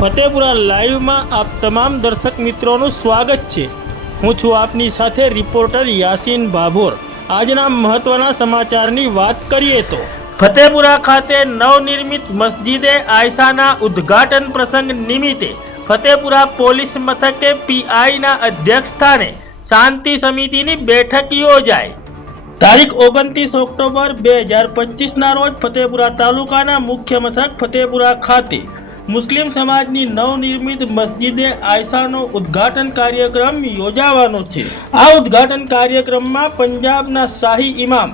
ફતેપુરા લાઈવમાં આપ તમામ દર્શક મિત્રોનું સ્વાગત છે. હું છું આપની સાથે રિપોર્ટર યાસીન ભાભોર આજના મહત્વના સમાચારની વાત કરીએ તો, ફતેપુરા ખાતે નવનિર્મિત મસ્જિદે આયસાના ઉદ્ઘાટન પ્રસંગ નિમિત્તે ફતેપુરા પોલીસ મથકે પીઆઈના અધ્યક્ષ સ્થાને શાંતિ સમિતિની બેઠક યોજાઈ. તારીખ ઓગણત્રીસ ઓક્ટોબર બે હજાર પચીસના રોજ ફતેપુરા તાલુકાના મુખ્ય મથક ફતેપુરા ખાતે મુસ્લિમ સમાજની નવનિર્મિત મસ્જિદે આયસાનો ઉદ્ઘાટન કાર્યક્રમ યોજાવાનો છે. આ ઉદ્ઘાટન કાર્યક્રમમાં પંજાબના શાહી ઇમામ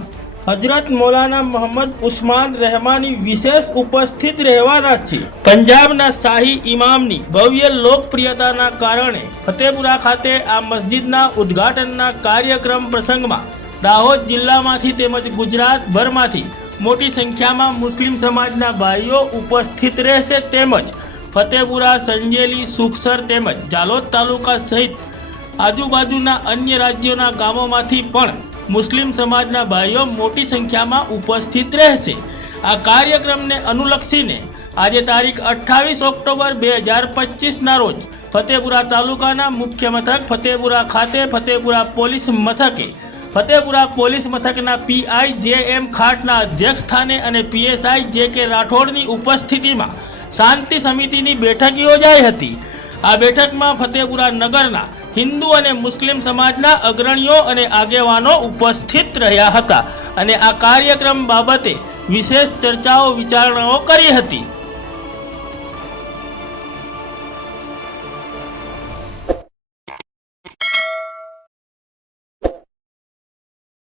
હજરત મૌલાના મોહમ્મદ ઉસ્માન રહેમાની વિશેષ ઉપસ્થિત રહેવાના છે. પંજાબના શાહી ઇમામની ભવ્ય લોકપ્રિયતાના કારણે ફતેપુરા ખાતે આ મસ્જિદના ઉદ્ઘાટનના કાર્યક્રમ પ્રસંગમાં દાહોદ જિલ્લામાંથી તેમજ ગુજરાતભરમાંથી મોટી સંખ્યામાં મુસ્લિમ સમાજના ભાઈઓ ઉપસ્થિત રહેશે તેમજ ફતેપુરા, સંજેલી, સુખસર તેમજ જાલોદ તાલુકા સહિત આજુબાજુના અન્ય રાજ્યોના ગામોમાંથી પણ મુસ્લિમ સમાજના ભાઈઓ મોટી સંખ્યામાં ઉપસ્થિત રહેશે. આ કાર્યક્રમને અનુલક્ષીને આજે તારીખ અઠ્ઠાવીસ ઓક્ટોબર બે હજાર પચીસના રોજ ફતેપુરા તાલુકાના મુખ્ય મથક ફતેપુરા ખાતે ફતેપુરા પોલીસ મથકે ફતેપુરા પોલીસ મથકના પીઆઈ જે એમ ખાટના અધ્યક્ષ સ્થાને અને પીએસઆઈ જે કે રાઠોડની ઉપસ્થિતિમાં શાંતિ સમિતિની બેઠક યોજાઈ હતી. આ બેઠકમાં ફતેપુરા નગરના હિન્દુ અને મુસ્લિમ સમાજના અગ્રણીઓ અને આગેવાનો ઉપસ્થિત રહ્યા હતા અને આ કાર્યક્રમ બાબતે વિશેષ ચર્ચાઓ વિચારણાઓ કરી હતી.